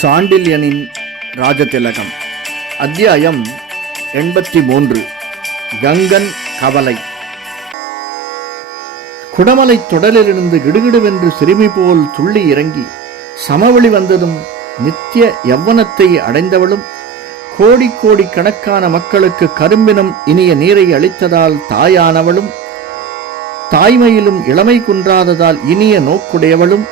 சாண்டில்யனின் ராஜதிலகம் அத்தியாயம் எண்பத்தி மூன்று கங்கன் கவலை. குடமலை தொடலிலிருந்து கிடுகிடுவென்று சிறுமி போல் துள்ளி இறங்கி சமவெளி வந்ததும் நித்திய யவ்வனத்தை அடைந்தவளும் கோடி கோடி கணக்கான மக்களுக்கு கரும்பினம் இனிய நீரை அளித்ததால் தாயானவளும் தாய்மையிலும் இளமை குன்றாததால் இனிய நோக்குடையவளும்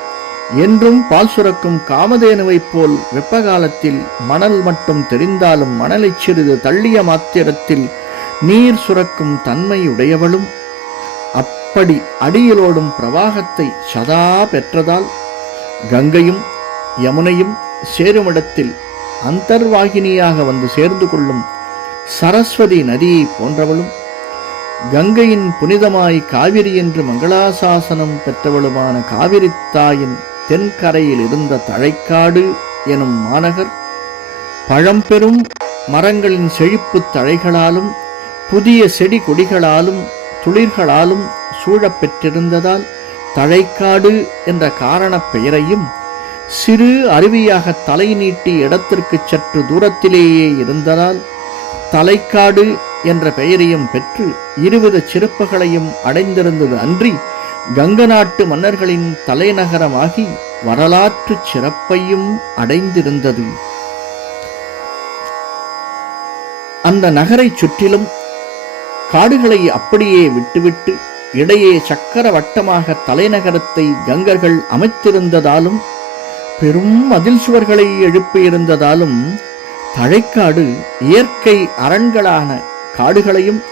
என்றும் பால் சுரக்கும் காமதேனுவைப் போல் வெப்பகாலத்தில் மணல் மட்டும் தெரிந்தாலும் மணலைச் சிறிது தள்ளிய மாத்திரத்தில் நீர் சுரக்கும் தன்மையுடையவளும் அப்படி அடியிலோடும் பிரவாகத்தை சதா பெற்றதால் கங்கையும் யமுனையும் சேருமிடத்தில் அந்தர்வாகினியாக வந்து சேர்ந்து கொள்ளும் சரஸ்வதி நதியை போன்றவளும் கங்கையின் புனிதமாய் காவிரி என்று மங்களாசாசனம் பெற்றவளுமான காவிரி தாயின் தென்கரையில் இருந்த தழைக்காடு எனும் மாநகர் பழம்பெரும் மரங்களின் செழிப்பு தழைகளாலும் புதிய செடி கொடிகளாலும் துளிர்களாலும் சூழப்பெற்றிருந்ததால் தழைக்காடு என்ற காரணப் பெயரையும் சிறு அருவியாக தலை நீட்டி இடத்திற்கு சற்று தூரத்திலேயே இருந்ததால் தலைக்காடு என்ற பெயரையும் பெற்று இருவித சிறப்புகளையும் அடைந்திருந்தது அன்றி கங்க நாட்டு மன்னர்களின் தலைநகரமாகி வரலாற்று சிறப்பையும் அடைந்திருந்தது. அந்த நகரை சுற்றிலும் காடுகளை அப்படியே விட்டுவிட்டு இடையே சக்கர வட்டமாக தலைநகரத்தை கங்கர்கள் அமைத்திருந்ததாலும் பெரும் மதில் சுவர்களை எழுப்பியிருந்ததாலும் தழைக்காடு இயற்கை அரண்களான காடுகளையும்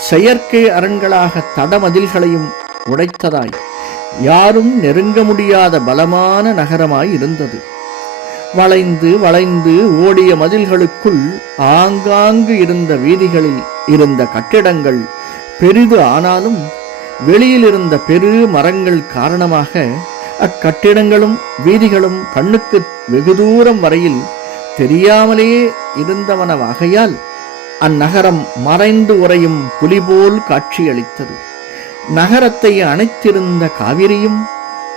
செயற்கை அரண்களாக தடமதில்களையும் உடைத்ததாய். யாரும் நெருங்க முடியாத பலமான நகரமாய் இருந்தது. வளைந்து வளைந்து ஓடிய மதில்களுக்குள் ஆங்காங்கு இருந்த வீதிகளில் இருந்த கட்டிடங்கள் பெரிது ஆனாலும் வெளியில் இருந்த பெரு மரங்கள் காரணமாக அக்கட்டிடங்களும் வீதிகளும் கண்ணுக்கு வெகு தூரம் வரையில் தெரியாமலே இருந்தவனவாகையால் அந்நகரம் மறைந்து உறையும் புலிபோல் காட்சியளித்தது. நகரத்தை அணைத்திருந்த காவிரியும்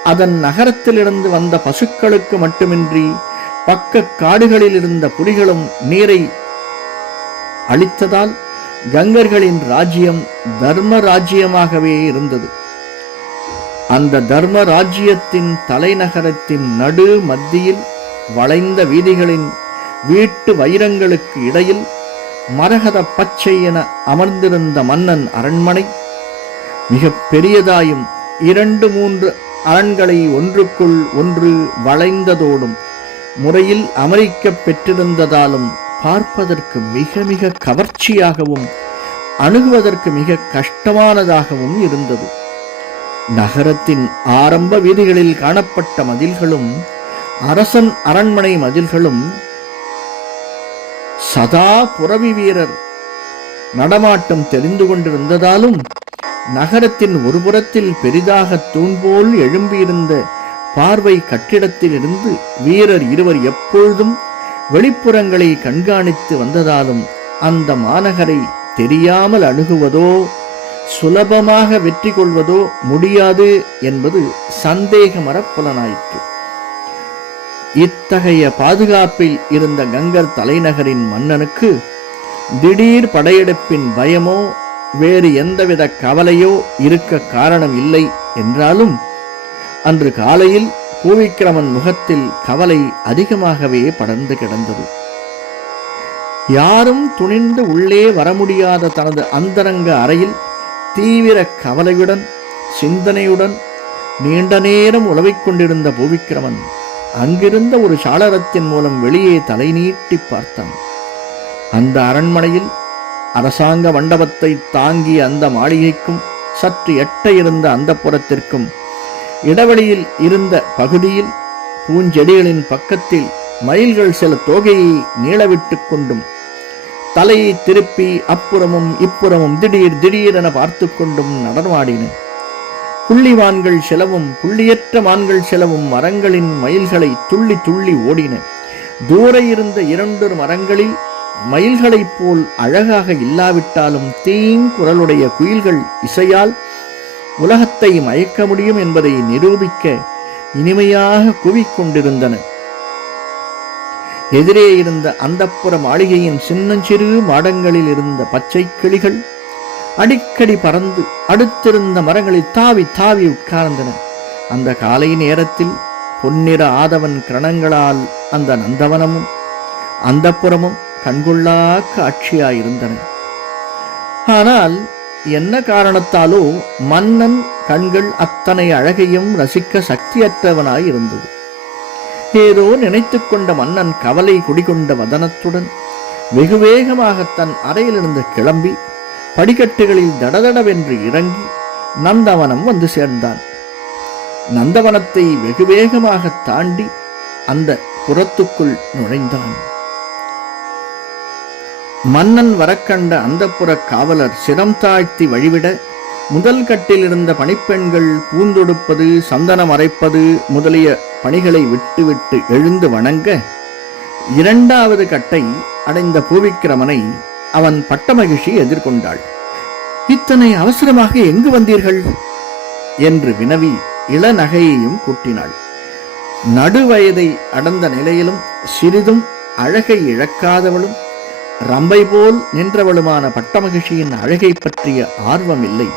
அதன் நகரத்திலிருந்து வந்த பசுக்களுக்கு மட்டுமின்றி பக்க காடுகளில் இருந்த புலிகளும் நீரை அளித்ததால் கங்கர்களின் ராஜ்யம் தர்ம ராஜ்யமாகவே இருந்தது. அந்த தர்ம ராஜ்யத்தின் தலைநகரத்தின் நடு மத்தியில் வளைந்த வீதிகளின் வீட்டு வைரங்களுக்கு இடையில் மரகத பச்சை என அமர்ந்திருந்த மன்னன் அரண்மனை மிக பெரியதாயும் இரண்டு மூன்று அரண்களை ஒன்றுக்குள் ஒன்று வளைந்ததோடும் முறையில் அமெரிக்க பெற்றிருந்ததாலும் பார்ப்பதற்கு மிக மிக கவர்ச்சியாகவும் அணுகுவதற்கு மிக கஷ்டமானதாகவும் இருந்தது. நகரத்தின் ஆரம்ப வீதிகளில் காணப்பட்ட மதில்களும் அரசன் அரண்மனை மதில்களும் சதா புறவி வீரர் நடமாட்டம் தெரிந்து கொண்டிருந்ததாலும் நகரத்தின் ஒரு புறத்தில் பெரிதாக தூண்போல் எழும்பியிருந்த பார்வை கட்டிடத்திலிருந்து வீரர் இருவர் எப்பொழுதும் வெளிப்புறங்களை கண்காணித்து வந்ததாலும் அந்த மாநகரை தெரியாமல் அணுகுவதோ சுலபமாக வெற்றி கொள்வதோ முடியாது என்பது சந்தேகமர புலனாயிற்று. இத்தகைய பாதுகாப்பில் இருந்த கங்கர் தலைநகரின் மன்னனுக்கு திடீர் படையெடுப்பின் பயமோ வேறு எந்தவித கவலையோ இருக்க காரணம் இல்லை என்றாலும் அன்று காலையில் பூவிக்கிரமன் முகத்தில் கவலை அதிகமாகவே படர்ந்து கிடந்தது. யாரும் துணிந்து உள்ளே வர முடியாத தனது அந்தரங்க அறையில் தீவிர கவலையுடன் சிந்தனையுடன் நீண்ட நேரம் உலவிக் கொண்டிருந்த பூவிக்கிரமன் அங்கிருந்த ஒரு சாளரத்தின் மூலம் வெளியே தலை நீட்டி பார்த்தான். அந்த அரண்மனையில் அரசாங்க மண்டபத்தை தாங்கிய அந்த மாளிகைக்கும் சற்று எட்ட இருந்த அந்த புறத்திற்கும் இடைவெளியில் இருந்த பகுதியில் பூஞ்செடிகளின் பக்கத்தில் மயில்கள் சில தோகையை நீளவிட்டு கொண்டும் தலையை திருப்பி அப்புறமும் இப்புறமும் திடீர் திடீரென பார்த்து கொண்டும் நடனமாடின. புள்ளிவான்கள் செலவும் புள்ளியற்ற மான்கள் செலவும் மரங்களின் மயில்களை துள்ளி துள்ளி ஓடின. தூர இருந்த இரண்டு மரங்களில் மயில்களைப் போல் அழகாக இல்லாவிட்டாலும் தீங்குரலுடைய குயில்கள் இசையால் உலகத்தை மயக்க முடியும் என்பதை நிரூபிக்க இனிமையாக குவிக்கொண்டிருந்தன. எதிரே இருந்த அந்தப்புற மாளிகையின் சின்னஞ்சிறு மாடங்களில் இருந்த பச்சை கிளிகள் அடிக்கடி பறந்து அடுத்திருந்த மரங்களில் தாவி தாவி உட்கார்ந்தன. அந்த காலை நேரத்தில் பொன்னிற ஆதவன் கிரணங்களால் அந்த நந்தவனமும் அந்தப்புறமும் கண்கொள்ளா காட்சியாயிருந்தன. ஆனால் என்ன காரணத்தாலோ மன்னன் கண்கள் அத்தனை அழகையும் ரசிக்க சக்தியற்றவனாய் இருந்தது ஏதோ நினைத்துக் கொண்ட மன்னன் கவலை குடிகொண்ட வதனத்துடன் வெகு வேகமாக தன் அறையிலிருந்து கிளம்பி படிக்கட்டுகளில் தடதடவென்று இறங்கி நந்தவனம் வந்து சேர்ந்தான். நந்தவனத்தை வெகு வேகமாக தாண்டி அந்த புறத்துக்குள் நுழைந்தான். மன்னன் வரக்கண்ட அந்தப்புற காவலர் சிரம் தாழ்த்தி வழிவிட முதல் கட்டிலிருந்த பணிப்பெண்கள் பூந்தொடுப்பது சந்தனம் அரைப்பது முதலிய பணிகளை விட்டுவிட்டு எழுந்து வணங்க இரண்டாவது கட்டை அடைந்த பூவிக்கிரமனை அவன் பட்டமகிழ்ச்சி எதிர்கொண்டாள். இத்தனை அவசரமாக எங்கு வந்தீர்கள்? என்று வினவி இளநகையையும் கூட்டினாள். நடுவயதை அடர்ந்த நிலையிலும் சிறிதும் அழகை இழக்காதவளும் ரம்பை போல் நின்றவளுமான பட்டமகிழ்ச்சியின் அழகை பற்றிய ஆர்வம் இல்லை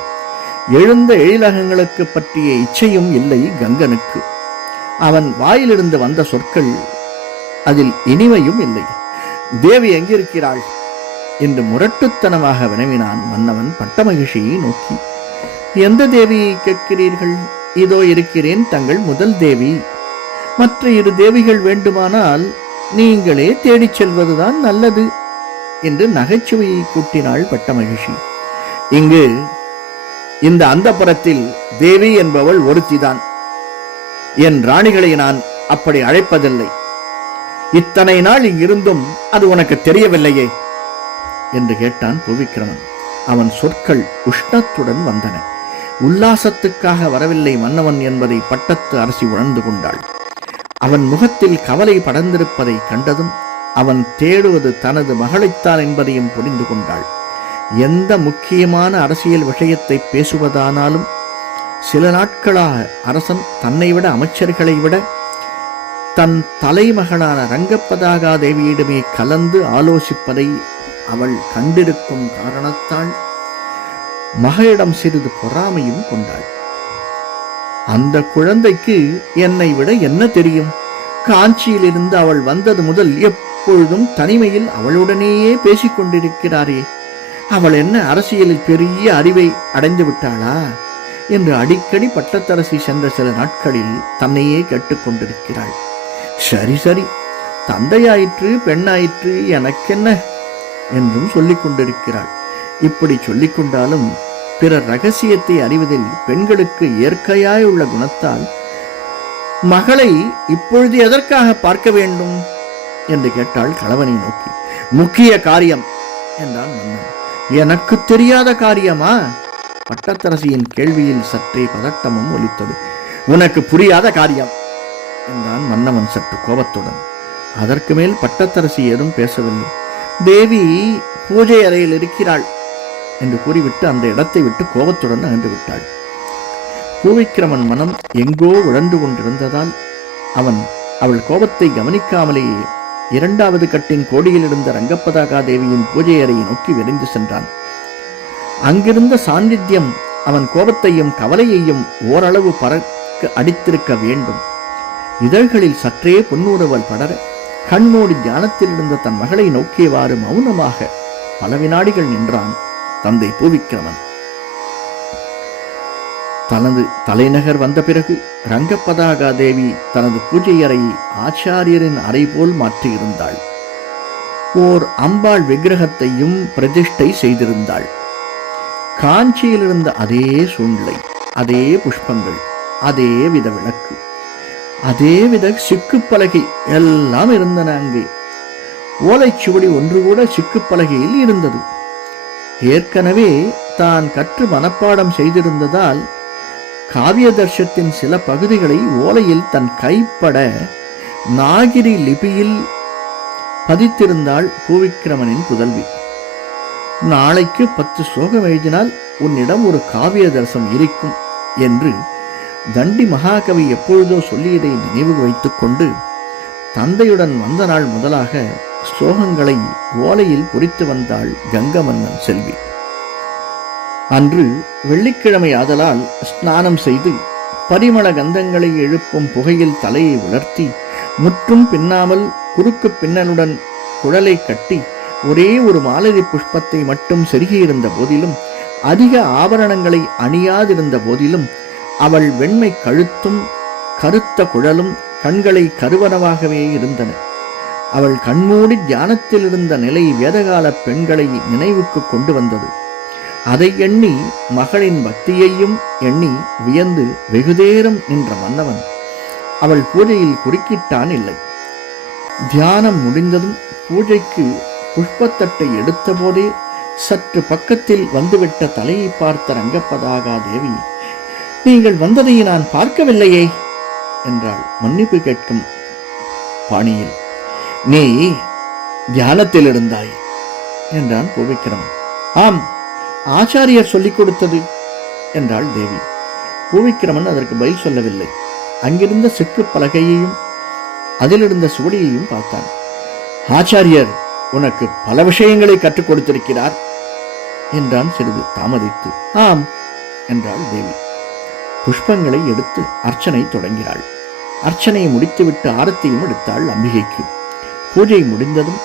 எழுந்த எழிலகங்களுக்கு பற்றிய இச்சையும் இல்லை கங்கனுக்கு. அவன் வாயிலிருந்து வந்த சொற்கள் அதில் இனிமையும் இல்லை. தேவி எங்கிருக்கிறாள்? என்று முரட்டுத்தனமாக வினவினான் மன்னவன் பட்டமகிழ்ச்சியை நோக்கி. எந்த தேவியை கேட்கிறீர்கள்? இதோ இருக்கிறேன் தங்கள் முதல் தேவி. மற்ற இரு தேவிகள் வேண்டுமானால் நீங்களே தேடிச் செல்வதுதான் நல்லது. என்று நகைச்சுவையை கூட்டினாள் பட்டமகிழ்ச்சி. இங்கு இந்த அந்தப்புறத்தில் தேவி என்பவள் ஒருத்திதான். என் ராணிகளை நான் அப்படி அழைப்பதில்லை. இத்தனை நாள் இங்கிருந்தும் அது உனக்கு தெரியவில்லையே என்று கேட்டான் புவிக்கிரமன். அவன் சொற்கள் உஷ்ணத்துடன் வந்தன. உல்லாசத்துக்காக வரவில்லை மன்னவன் என்பதை பட்டத்து அரசி உணர்ந்து கொண்டாள். அவன் முகத்தில் கவலை படர்ந்திருப்பதை கண்டதும் அவன் தேடுவது தனது மகளைத்தான் என்பதையும் புரிந்து கொண்டாள். எந்த முக்கியமான அரசியல் விஷயத்தை பேசுவதானாலும் சில நாட்களாக அரசன் தன்னை விட அமைச்சர்களை விட தன் தலைமகளான ரங்கப்பதாகா தேவியிடமே கலந்து ஆலோசிப்பதை அவள் கண்டிருக்கும் காரணத்தால் மகளிடம் சிறிது பொறாமையும் கொண்டாள். அந்த குழந்தைக்கு என்னை விட என்ன தெரியும்? காஞ்சியிலிருந்து அவள் வந்தது முதல் எப்பொழுதும் தனிமையில் அவளுடனேயே பேசிக் கொண்டிருக்கிறாரே அவள் என்ன அரசியலில் பெரிய அறிவை அடைந்து விட்டாளா? என்று அடிக்கடி பட்டத்தரசி சென்ற சில நாட்களில் தன்னையே கேட்டுக்கொண்டிருக்கிறாள். சரி சரி. தந்தையாயிற்று பெண்ணாயிற்று எனக்கென்ன? என்றும் சொல்லிக் கொண்டிருக்கிறாள் இப்படி சொல்லிக் கொண்டாலும் பிற ரகசியத்தை அறிவதில் பெண்களுக்கு இயற்கையாய் உள்ள குணத்தால் மகளை இப்பொழுது எதற்காக பார்க்க வேண்டும்? என்று கேட்டாள் கணவனை நோக்கி. முக்கிய காரியம் என்றான் மன்னன். எனக்கு தெரியாத காரியமா? பட்டத்தரசியின் கேள்வியில் சற்றே பதட்டமும் ஒலித்தது. உனக்கு புரியாத காரியம் என்றான் மன்னவன் சற்று கோபத்துடன். அதற்கு மேல் பட்டத்தரசி ஏதும் பேசவில்லை. தேவி பூஜை அறையில் இருக்கிறாள் என்று கூறிவிட்டு அந்த இடத்தை விட்டு கோபத்துடன் அகன்று விட்டாள். பூவிக்கிரமன் மனம் எங்கோ உழந்து கொண்டிருந்ததால் அவன் அவள் கோபத்தை கவனிக்காமலேயே இரண்டாவது கட்டின் கோடியில் இருந்த ரங்கப்பதாகா தேவியின் பூஜை அறையை நோக்கி விரைந்து சென்றான். அங்கிருந்த சாநித்தியம் அவன் கோபத்தையும் கவலையையும் ஓரளவு பறக்க அடித்திருக்க வேண்டும். இதழ்களில் சற்றே பொன்னூறுவல் படர கண்மூடி தியானத்தில் இருந்த தன் மகளை நோக்கியவாறு மௌனமாக பல வினாடிகள் நின்றான் தந்தை பூவிக்கிரமன். தனது தலைநகர் வந்த பிறகு ரங்கப்பதாகா தேவி தனது பூஜை அறையை ஆச்சாரியரின் அறை போல் மாற்றியிருந்தாள். ஓர் அம்பாள் விக்கிரகத்தையும் பிரதிஷ்டை செய்திருந்தாள். காஞ்சியில் இருந்த அதே சூழ்நிலை அதே புஷ்பங்கள் அதே வித விளக்கு அதே வித சிக்குப்பலகை எல்லாம் இருந்தன அங்கே. ஓலைச்சுவடி ஒன்று கூட சிக்குப்பலகையில் இருந்தது. ஏற்கனவே தான் கற்று மனப்பாடம் செய்திருந்ததால் காவிய தர்ஷத்தின் சில பகுதிகளை ஓலையில் தன் கைப்பட நாகிரி லிபியில் பதித்திருந்தாள் பூவிக்கிரமனின் புதல்வி. நாளைக்கு பத்து ஸ்லோகம் எழுதினால் உன்னிடம் ஒரு காவியதர்சம் இருக்கும் என்று தண்டி மகாகவி எப்பொழுதோ சொல்லியதை நினைவு வைத்துக்கொண்டு தந்தையுடன் வந்த நாள் முதலாக ஸ்லோகங்களை ஓலையில் பொறித்து வந்தாள் கங்கமன்னன் செல்வி. அன்று வெள்ளிக்கிழமை ஆதலால் ஸ்நானம் செய்து பரிமள கந்தங்களை எழுப்பும் புகையில் தலையை உலர்த்தி முற்றும் பின்னாமல் குறுக்கு பின்னலுடன் குழலை கட்டி ஒரே ஒரு மாலதி புஷ்பத்தை மட்டும் செருகியிருந்த போதிலும் அதிக ஆபரணங்களை அணியாதிருந்த போதிலும் அவள் வெண்மை கழுத்தும் கருத்த குழலும் கண்களை கருவனவாகவே இருந்தன. அவள் கண்மூடி தியானத்தில் இருந்த நிலை வேதகால பெண்களை நினைவுக்கு கொண்டு வந்தது. அதை எண்ணி மகளின் பக்தியையும் எண்ணி வியந்து வெகுதேரம் நின்ற மன்னவன் அவள் பூஜையில் குறுக்கிட்டான் இல்லை. தியானம் முடிந்ததும் பூஜைக்கு புஷ்பத்தட்டை எடுத்தபோதே சற்று பக்கத்தில் வந்துவிட்ட தலையை பார்த்த ரங்கப்பதாகா தேவி நீங்கள் வந்ததை நான் பார்க்கவில்லையே என்றாள் மன்னிப்பு கேட்கும் பாணியில். நீ தியானத்தில் இருந்தாய் என்றான் பூவிக்கிரமன் ஆம் ஆச்சாரியர் சொல்லிக் கொடுத்தது என்றாள் தேவி. பூவிக்கிரமன் அதற்கு பதில் சொல்லவில்லை. அங்கிருந்த செக்கு பலகையையும் அதிலிருந்த சுவடியையும் பார்த்தான். ஆச்சாரியர் உனக்கு பல விஷயங்களை கற்றுக் கொடுத்திருக்கிறார் என்றான் சிறிது தாமதித்து. ஆம் என்றாள் தேவி. புஷ்பங்களை எடுத்து அர்ச்சனை தொடங்கினாள். அர்ச்சனையை முடித்துவிட்டு ஆரத்தியும் எடுத்தாள் அம்பிகைக்கு. பூஜை முடிந்ததும்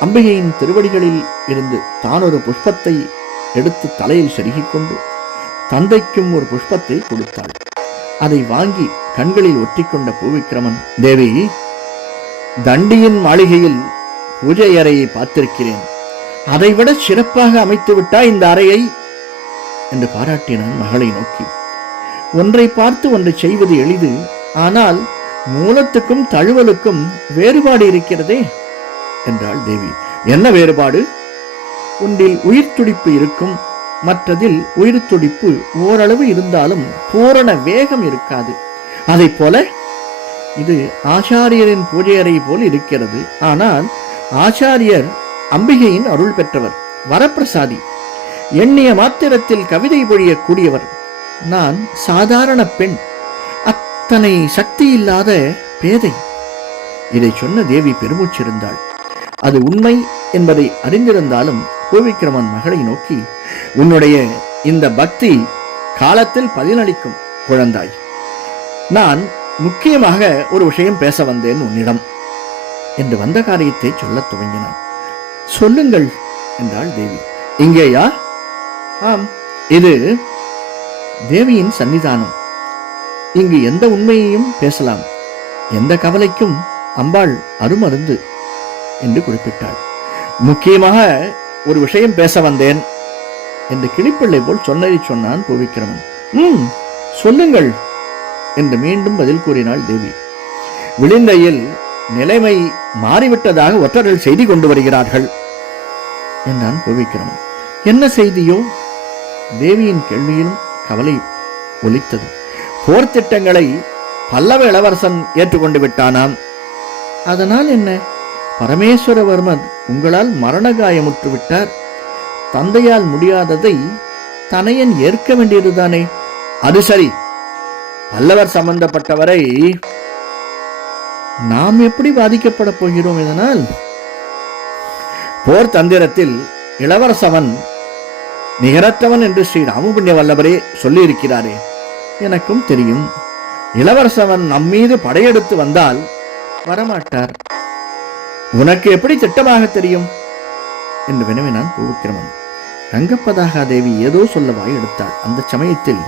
அம்பிகையின் திருவடிகளில் இருந்து தானொரு புஷ்பத்தை எடுத்து தலையில் செருகிக் கொண்டு தந்தைக்கும் ஒரு புஷ்பத்தை கொடுத்தாள். அதை வாங்கி கண்களில் ஒட்டிக்கொண்ட பூவிக்கிரமன் தேவி தண்டியின் மாளிகையில் பூஜை அறையை பார்த்திருக்கிறேன். அதைவிட சிறப்பாக அமைத்து விட்டா இந்த அறையை என்று பாராட்டினான் மகளை நோக்கி. ஒன்றை பார்த்து ஒன்றை செய்வது எளிது ஆனால் மூலத்துக்கும் தழுவலுக்கும் வேறுபாடு இருக்கிறதே என்றாள் தேவி. என்ன வேறுபாடு? ஒன்றில் உயிர் துடிப்பு இருக்கும். மற்றதில் உயிர் துடிப்பு ஓரளவு இருந்தாலும் பூரண வேகம் இருக்காது. அதைப் போல இது ஆச்சாரியரின் பூஜை அறை போல் இருக்கிறது. ஆனால் ஆச்சாரியர் அம்பிகையின் அருள் பெற்றவர் வரப்பிரசாதி. எண்ணிய மாத்திரத்தில் கவிதை பொழியக்கூடியவர். நான் சாதாரண பெண் அத்தனை சக்தி இல்லாத பேதை. இதை சொன்ன தேவி பெருமூச்சிருந்தாள். அது உண்மை என்பதை அறிந்திருந்தாலும் கோவிக்கிரமன் மகளை நோக்கி உன்னுடைய இந்த பக்தி காலத்தில் பதிலளிக்கும் குழந்தாய். நான் முக்கியமாக ஒரு விஷயம் பேச வந்தேன் உன்னிடம். என்று வந்த காரியத்தை சொல்லத் துவங்கினான். சொல்லுங்கள் என்றாள் தேவி. இங்கேயா? ஆம் இது தேவியின் சன்னிதானம் இங்கு எந்த உண்மையையும் பேசலாம். எந்த கவலைக்கும் அம்பாள் அருமருந்து என்று குறிப்பிட்டாள். முக்கியமாக ஒரு விஷயம் பேச வந்தேன் என்று கிளிப்பிள்ளை போல் சொன்னதை சொன்னான் பூவிக்கிரமன் ம் சொல்லுங்கள் என்று மீண்டும் பதில் கூறினாள் தேவி. விளிந்தையில் நிலைமை மாறிவிட்டதாக ஒற்றர்கள் செய்தி கொண்டு வருகிறார்கள் என்றான் பூவிக்கிரமன் என்ன செய்தியோ? தேவியின் கேள்வியிலும் கவலை ஒலித்தது. போர் திட்டங்களை பல்லவ இளவரசன் ஏற்றுக்கொண்டு விட்டானாம். அதனால் என்ன? பரமேஸ்வரவர்மன் உங்களால் மரண காயமுற்று விட்டார் தந்தையால் முடியாததை தனையன் ஏற்க வேண்டியதுதானே. அது சரி. பல்லவர் சம்பந்தப்பட்டவரை நாம் எப்படி பாதிக்கப்பட போகிறோம் இதனால்? போர் தந்திரத்தில் இளவரசவன் நிகரத்தவன் என்று ஸ்ரீ ராமபுண்ணிய வல்லவரே சொல்லியிருக்கிறாரே. எனக்கும் தெரியும். இளவரசவன் நம்மீது படையெடுத்து வந்தால் வரமாட்டார். உனக்கு எப்படி திட்டமாக தெரியும்? என்று வினவினான் பூவிக்கிரமன் ரங்கப்பதாகா தேவி ஏதோ சொல்லவாய் எடுத்தாள். அந்த சமயத்தில்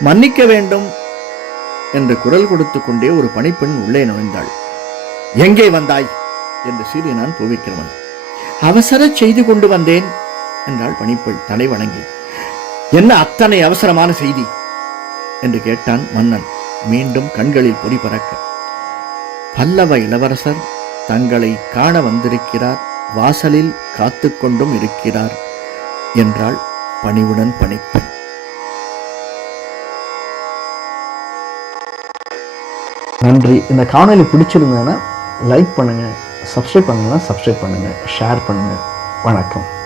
மன்னிக்க வேண்டும் என்று குரல் கொடுத்து கொண்டே ஒரு பணிப்பெண் உள்ளே நுழைந்தாள். எங்கே வந்தாய்? என்று சீறினான் பூவிக்கிரமன் அவசர செய்து கொண்டு வந்தேன் என்றாள் பணிப்பெண் தலை வணங்கி. என்ன அத்தனை அவசரமான செய்தி? என்று கேட்டான் மன்னன் மீண்டும் கண்களில் பொறி பறக்க. பல்லவ இளவரசர் தங்களை காண வந்திருக்கிறார் வாசலில் காத்து கொண்டும் இருக்கிறார் என்றாள் பணிவுடன் பணிப்பெண். நன்றி. இந்த காணொளி பிடிச்சிருந்தேன்னா லைக் பண்ணுங்கள் சப்ஸ்கிரைப் பண்ணுங்கன்னா சப்ஸ்கிரைப் பண்ணுங்கள் ஷேர் பண்ணுங்கள் வணக்கம்.